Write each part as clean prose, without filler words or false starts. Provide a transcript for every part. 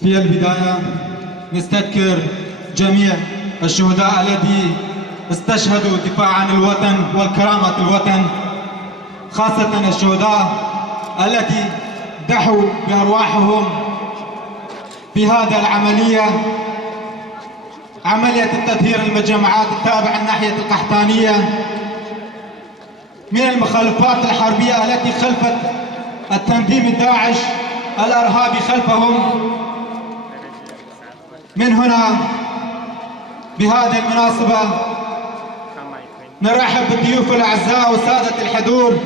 في البداية نستذكر جميع الشهداء الذين استشهدوا دفاعا عن الوطن والكرامة الوطن، خاصة الشهداء التي ضحوا بأرواحهم في هذه العملية، عملية التطهير المجمعات التابعة لناحية القحطانية من المخالفات الحربية التي خلفت التنظيم الداعش الإرهابي خلفهم. من هنا بهذه المناسبة نرحب بالضيوف الأعزاء وسادة الحضور.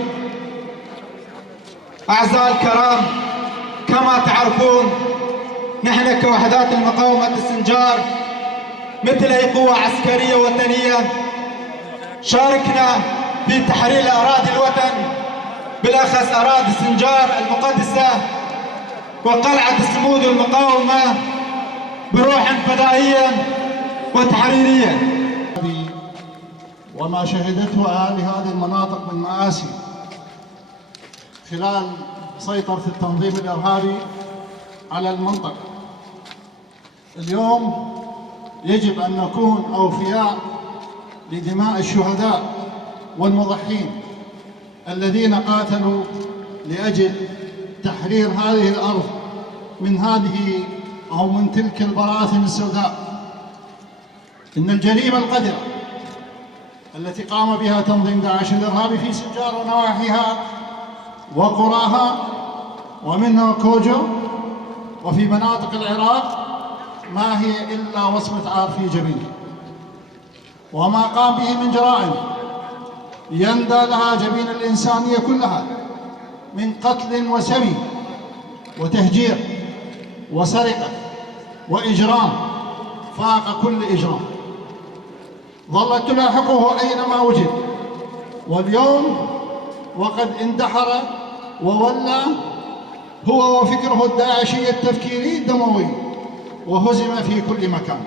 أعزائي الكرام، كما تعرفون نحن كوحدات المقاومة السنجار مثل أي قوة عسكرية وطنية شاركنا في تحرير أراضي الوطن، بالأخص أراضي السنجار المقدسة وقلعة الصمود المقاومة بروح فدائية وتحريرية. وما شهدته أهالي هذه المناطق من مآسي خلال سيطرة التنظيم الإرهابي على المنطقة، اليوم يجب أن نكون أوفياء لدماء الشهداء والمضحين الذين قاتلوا لأجل تحرير هذه الأرض من هذه أو من تلك البراثن السوداء. إن الجريمة القذرة التي قام بها تنظيم داعش الإرهابي في سنجار ونواحيها وقراها ومنها كوجو وفي مناطق العراق ما هي إلا وصمة عار في جبينه، وما قام به من جرائم يندى لها جبين الإنسانية كلها من قتل وسبي وتهجير وسرقة وإجرام فاق كل إجرام، ظلت تلاحقه أينما وجد. واليوم وقد اندحر وولى هو وفكره الداعشي التفكيري الدموي وهزم في كل مكان.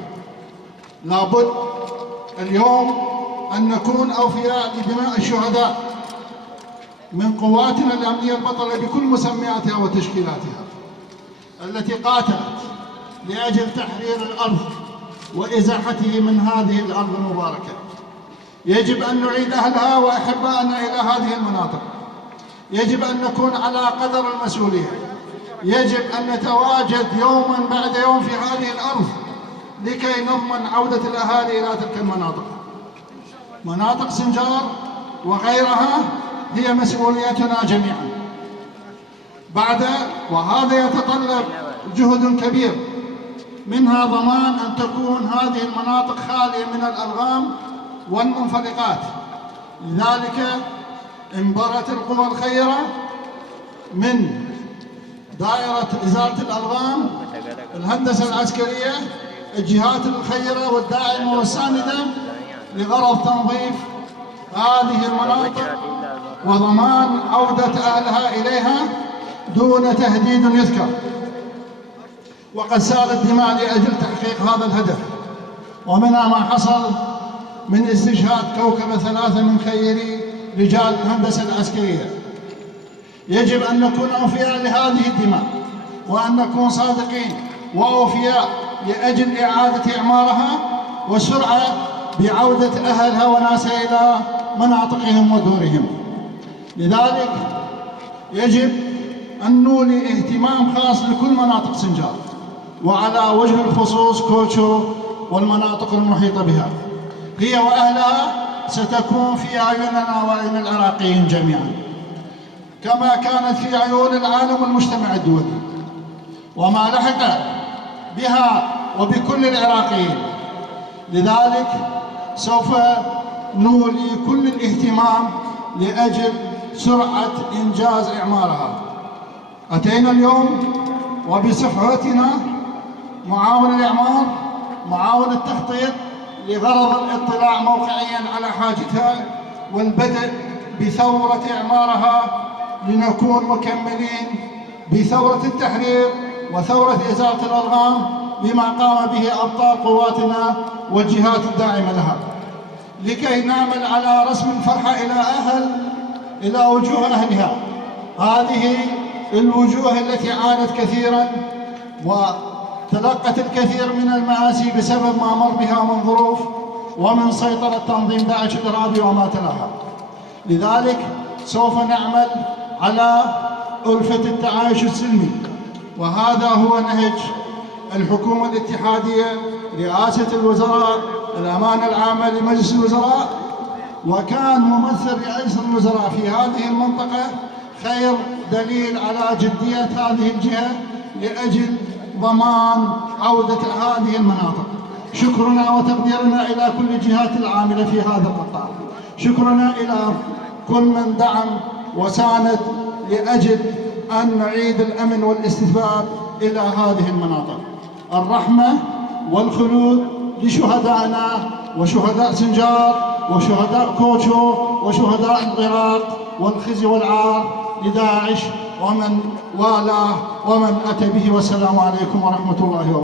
لابد اليوم أن نكون أوفياء لدماء الشهداء من قواتنا الأمنية البطلة بكل مسمياتها وتشكيلاتها التي قاتلت لأجل تحرير الأرض وإزاحته من هذه الأرض المباركة. يجب أن نعيد أهلها وأحبائنا إلى هذه المناطق. يجب أن نكون على قدر المسؤولية. يجب أن نتواجد يوما بعد يوم في هذه الأرض لكي نضمن عودة الأهالي إلى تلك المناطق. مناطق سنجار وغيرها هي مسؤوليتنا جميعا. وهذا يتطلب جهد كبير، منها ضمان أن تكون هذه المناطق خالية من الألغام والمنفلقات. لذلك انبرت القوى الخيرة من دائرة إزالة الألغام، الهندسة العسكرية، الجهات الخيرة والداعمة والساندة لغرض تنظيف هذه المناطق وضمان عودة أهلها إليها دون تهديد يذكر. وقد سالت دماء لأجل تحقيق هذا الهدف، ومنها ما حصل من استشهاد كوكبة 3 من خيري رجال الهندسة العسكرية. يجب أن نكون أوفياء لهذه الدماء، وأن نكون صادقين وأوفياء لأجل إعادة إعمارها والسرعة بعودة أهلها وناسها إلى مناطقهم ودورهم. لذلك يجب أن نولي اهتمام خاص لكل مناطق سنجار، وعلى وجه الخصوص كوتشو والمناطق المحيطة بها. هي وأهلها ستكون في أعيننا وأعين العراقيين جميعا، كما كانت في عيون العالم والمجتمع الدولي، وما لحق بها وبكل العراقيين. لذلك سوف نولي كل الاهتمام لأجل سرعة إنجاز إعمارها. أتينا اليوم وبصفتنا معاون الإعمار، معاون التخطيط لغرض الاطلاع موقعيا على حاجتها والبدء بثورة إعمارها، لنكون مكملين بثورة التحرير وثورة إزالة الألغام بما قام به أبطال قواتنا والجهات الداعمة لها، لكي نعمل على رسم الفرحة إلى وجوه أهلها، هذه الوجوه التي عانت كثيرا وتلقت الكثير من المآسي بسبب ما مر بها من ظروف ومن سيطرة تنظيم داعش الإرهابي وما تلاها. لذلك سوف نعمل على ألفة التعايش السلمي، وهذا هو نهج الحكومة الاتحادية، رئاسة الوزراء، الأمانة العامة لمجلس الوزراء، وكان ممثل رئيس الوزراء في هذه المنطقة خير دليل على جدية هذه الجهة لأجل ضمان عودة هذه المناطق. شكرنا وتقديرنا إلى كل الجهات العاملة في هذا القطاع، شكرنا إلى كل من دعم وساند لأجل أن نعيد الأمن والاستثبات إلى هذه المناطق. الرحمة والخلود لشهدائنا وشهداء سنجار وشهداء كوتشو وشهداء العراق، والخزي والعار لداعش ومن والاه ومن أتى به. والسلام عليكم ورحمة الله وبركاته.